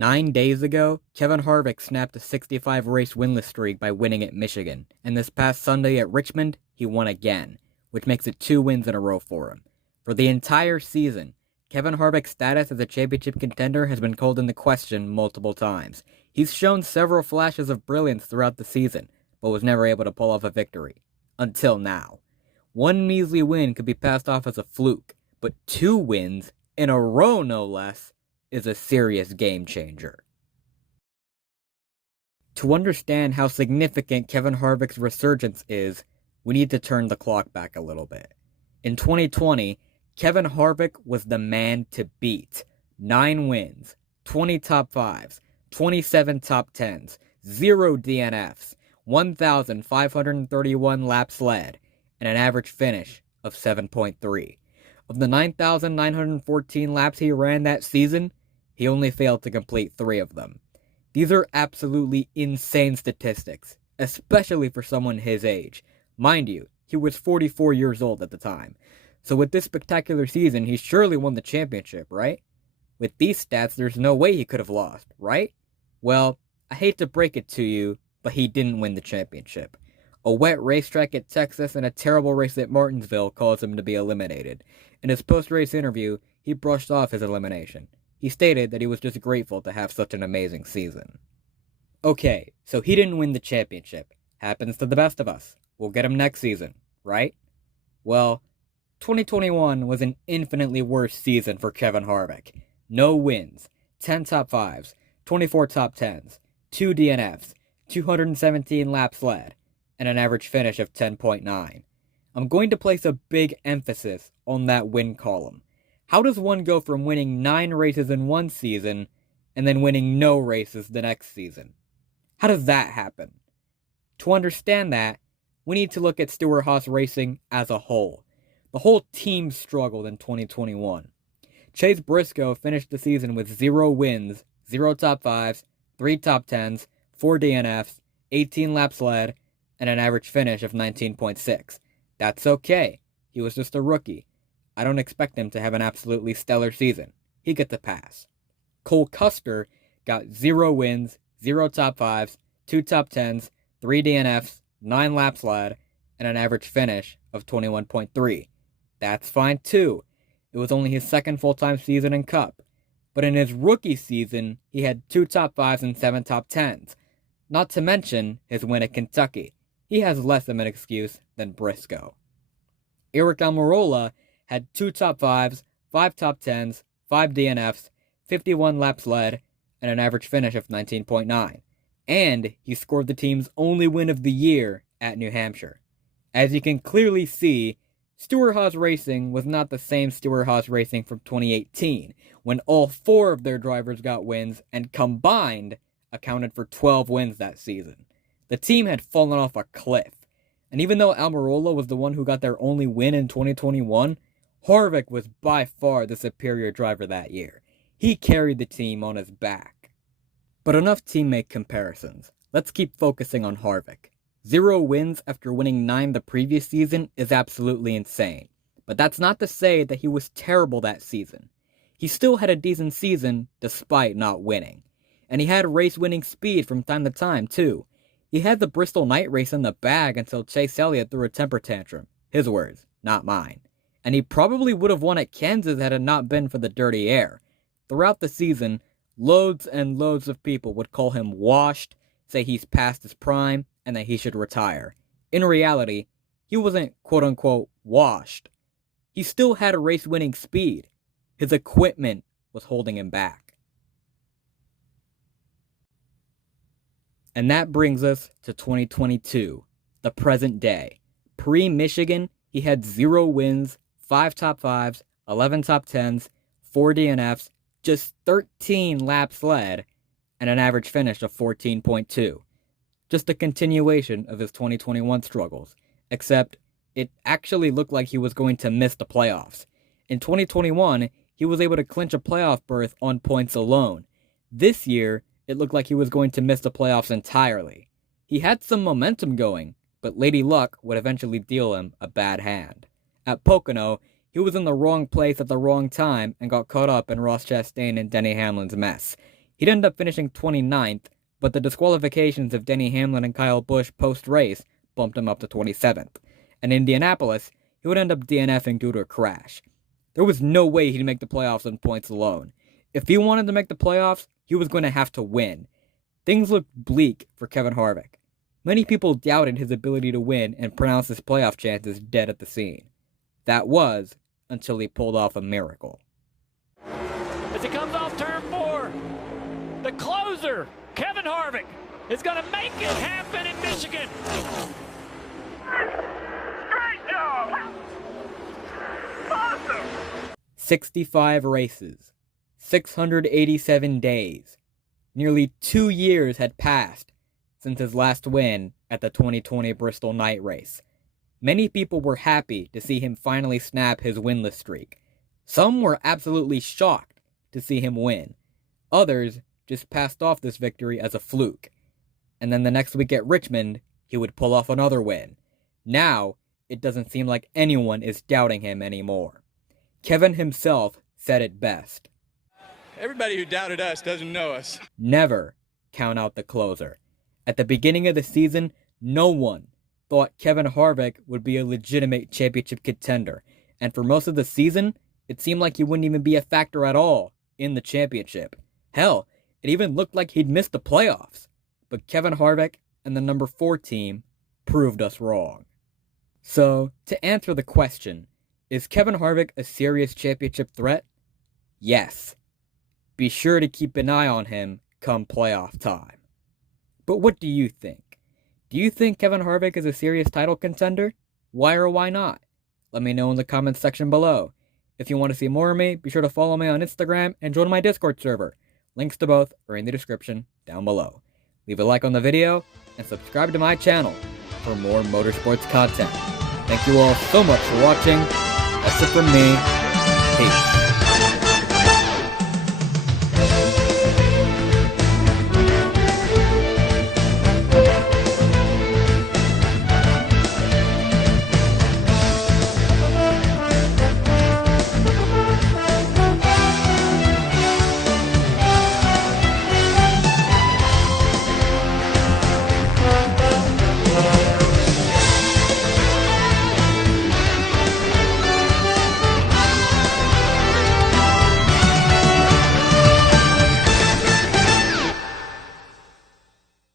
9 days ago, Kevin Harvick snapped a 65-race winless streak by winning at Michigan, and this past Sunday at Richmond, he won again, which makes it 2 wins in a row for him. For the entire season, Kevin Harvick's status as a championship contender has been called into question multiple times. He's shown several flashes of brilliance throughout the season, but was never able to pull off a victory. Until now. One measly win could be passed off as a fluke, but 2 wins, in a row no less, is a serious game changer. To understand how significant Kevin Harvick's resurgence is, we need to turn the clock back a little bit. In 2020, Kevin Harvick was the man to beat. 9 wins, 20 top 5s, 27 top 10s, 0 DNFs, 1,531 laps led, and an average finish of 7.3. Of the 9,914 laps he ran that season, he only failed to complete 3 of them. These are absolutely insane statistics, especially for someone his age. Mind you, he was 44 years old at the time. So with this spectacular season, he surely won the championship, right? With these stats, there's no way he could have lost, right? Well, I hate to break it to you, but he didn't win the championship. A wet racetrack at Texas and a terrible race at Martinsville caused him to be eliminated. In his post-race interview, he brushed off his elimination. He stated that he was just grateful to have such an amazing season. Okay, so he didn't win the championship. Happens to the best of us. We'll get him next season, right? Well, 2021 was an infinitely worse season for Kevin Harvick. No wins, 10 top 5s, 24 top 10s, 2 DNFs, 217 laps led, and an average finish of 10.9. I'm going to place a big emphasis on that win column. How does one go from winning 9 races in one season and then winning no races the next season? How does that happen? To understand that, we need to look at Stewart-Haas racing as a whole. The whole team struggled in 2021. Chase Briscoe finished the season with 0 wins, 0 top 5s, 3 top 10s, 4 DNFs, 18 laps led, and an average finish of 19.6. That's okay. He was just a rookie. I don't expect him to have an absolutely stellar season. He gets a pass. Cole Custer got 0 wins, 0 top 5s, 2 top 10s, 3 DNFs, 9 laps led, and an average finish of 21.3. That's fine too. It was only his second full-time season in Cup. But in his rookie season, he had 2 top 5s and 7 top 10s. Not to mention his win at Kentucky. He has less of an excuse than Briscoe. Aric Almirola had 2 top 5s, 5 top 10s, 5 DNFs, 51 laps led, and an average finish of 19.9. And he scored the team's only win of the year at New Hampshire. As you can clearly see, Stewart-Haas Racing was not the same Stewart-Haas Racing from 2018, when all 4 of their drivers got wins and combined accounted for 12 wins that season. The team had fallen off a cliff. And even though Almirola was the one who got their only win in 2021, Harvick was by far the superior driver that year. He carried the team on his back. But enough teammate comparisons. Let's keep focusing on Harvick. 0 wins after winning 9 the previous season is absolutely insane. But that's not to say that he was terrible that season. He still had a decent season despite not winning. And he had race-winning speed from time to time, too. He had the Bristol night race in the bag until Chase Elliott threw a temper tantrum. His words, not mine. And he probably would have won at Kansas had it not been for the dirty air. Throughout the season, loads and loads of people would call him washed, say he's past his prime, and that he should retire. In reality, he wasn't quote-unquote washed. He still had a race-winning speed. His equipment was holding him back. And that brings us to 2022, the present day. Pre-Michigan, he had 0 wins, 5 top 5s, 11 top 10s, 4 DNFs, just 13 laps led, and an average finish of 14.2. Just a continuation of his 2021 struggles, except it actually looked like he was going to miss the playoffs. In 2021, he was able to clinch a playoff berth on points alone. This year, it looked like he was going to miss the playoffs entirely. He had some momentum going, but Lady Luck would eventually deal him a bad hand. At Pocono, he was in the wrong place at the wrong time and got caught up in Ross Chastain and Denny Hamlin's mess. He'd end up finishing 29th, but the disqualifications of Denny Hamlin and Kyle Busch post-race bumped him up to 27th. And in Indianapolis, he would end up DNFing due to a crash. There was no way he'd make the playoffs on points alone. If he wanted to make the playoffs, he was going to have to win. Things looked bleak for Kevin Harvick. Many people doubted his ability to win and pronounced his playoff chances dead at the scene. That was until he pulled off a miracle. As he comes off turn 4, the closer, Kevin Harvick, is going to make it happen in Michigan. Great job! Awesome! 65 races, 687 days. Nearly 2 years had passed since his last win at the 2020 Bristol night race. Many people were happy to see him finally snap his winless streak. Some were absolutely shocked to see him win. Others just passed off this victory as a fluke. And then the next week at Richmond, he would pull off another win. Now, it doesn't seem like anyone is doubting him anymore. Kevin himself said it best. Everybody who doubted us doesn't know us. Never count out the closer. At the beginning of the season, no one thought Kevin Harvick would be a legitimate championship contender. And for most of the season, it seemed like he wouldn't even be a factor at all in the championship. Hell, it even looked like he'd missed the playoffs. But Kevin Harvick and the number 4 team proved us wrong. So, to answer the question, is Kevin Harvick a serious championship threat? Yes. Be sure to keep an eye on him come playoff time. But what do you think? Do you think Kevin Harvick is a serious title contender? Why or why not? Let me know in the comments section below. If you want to see more of me, be sure to follow me on Instagram and join my Discord server. Links to both are in the description down below. Leave a like on the video and subscribe to my channel for more motorsports content. Thank you all so much for watching. That's it from me. Peace.